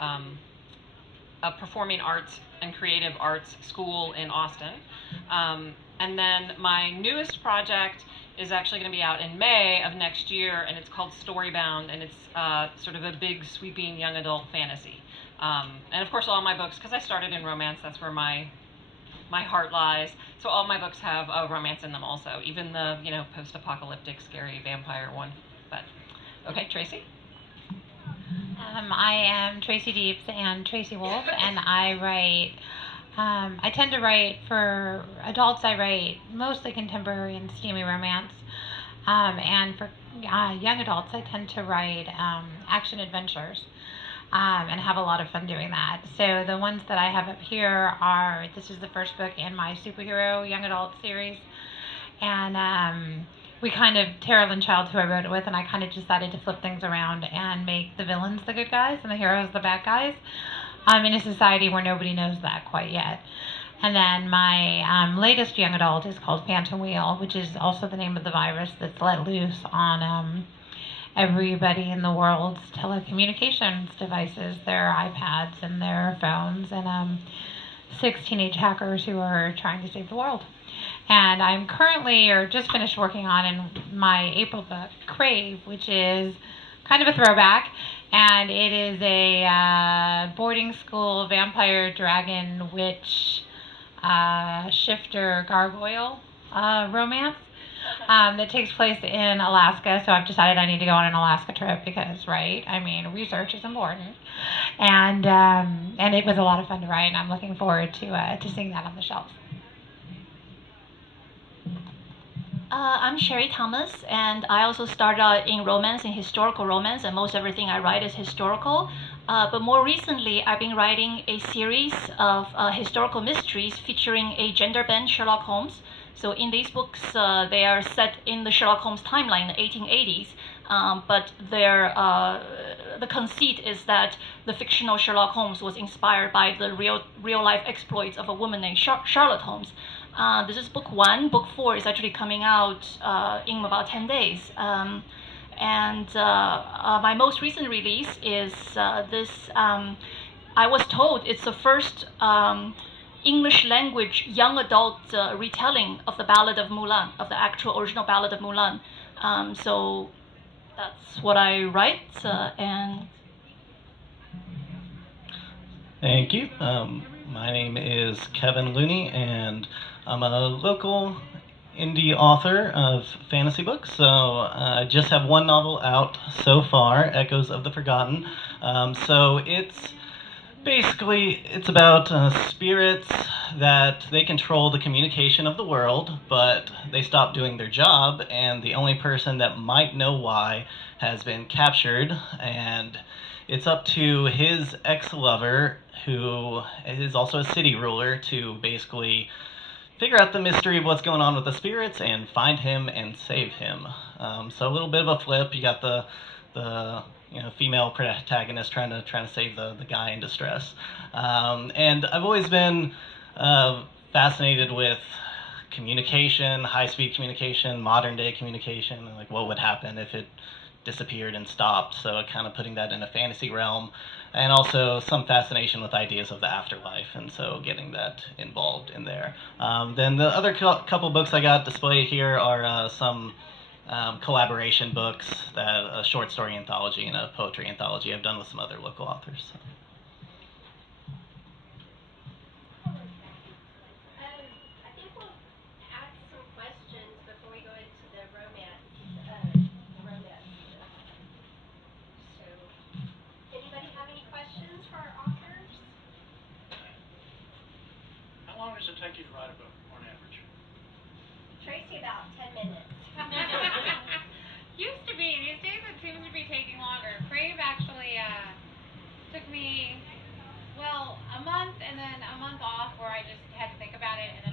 a performing arts and creative arts school in Austin. And then my newest project is actually going to be out in May of next year, and it's called Storybound, and it's sort of a big, sweeping young adult fantasy. And of course, all my books, because I started in romance, that's where my heart lies. So all my books have a romance in them also, even the post-apocalyptic, scary vampire one. But okay, Tracy. I am Tracy Deeps and Tracy Wolf, and I tend to write for adults. I write mostly contemporary and steamy romance, and for young adults, I tend to write action adventures, and have a lot of fun doing that. So the ones that I have up here this is the first book in my superhero young adult series, and Tara Lynn Childs, who I wrote it with, and I kind of decided to flip things around and make the villains the good guys and the heroes the bad guys, in a society where nobody knows that quite yet. And then my latest young adult is called Phantom Wheel, which is also the name of the virus that's let loose on everybody in the world's telecommunications devices, their iPads and their phones, and 6 teenage hackers who are trying to save the world. And I'm currently, or just finished working on in my April book, Crave, which is kind of a throwback. And it is a boarding school vampire, dragon, witch, shifter, gargoyle romance that takes place in Alaska. So I've decided I need to go on an Alaska trip because, right, I mean, research is important. And it was a lot of fun to write, and I'm looking forward to seeing that on the shelves. I'm Sherry Thomas, and I also started out in romance, in historical romance, and most everything I write is historical. But more recently, I've been writing a series of historical mysteries featuring a gender-bent Sherlock Holmes. So in these books, they are set in the Sherlock Holmes timeline, the 1880s. But the conceit is that the fictional Sherlock Holmes was inspired by the real-life exploits of a woman named Charlotte Holmes. This is book 1. Book 4 is actually coming out in about 10 days. My most recent release is this. I was told it's the first English language young adult retelling of the Ballad of Mulan, of the actual original Ballad of Mulan. So that's what I write. And thank you. My name is Kevin Looney, and I'm a local indie author of fantasy books. So I just have one novel out so far, Echoes of the Forgotten. So it's about spirits that they control the communication of the world, but they stop doing their job, and the only person that might know why has been captured, and it's up to his ex-lover, who is also a city ruler, to basically figure out the mystery of what's going on with the spirits and find him and save him. So a little bit of a flip. You got the female protagonist trying to save the guy in distress. And I've always been fascinated with communication, high-speed communication, modern-day communication, and like what would happen if it disappeared and stopped. So kind of putting that in a fantasy realm, and also some fascination with ideas of the afterlife, and so getting that involved in there. Then the other couple books I got displayed here are some collaboration books, a short story anthology and a poetry anthology I've done with some other local authors. So. I think we'll ask some questions before we go into the romance. So, anybody have any questions for our authors? How long does it take you to write a book, on average? Tracy, about 10 minutes. Used to be. These days it seems to be taking longer. Crave actually took me, a month and then a month off where I just had to think about it, and then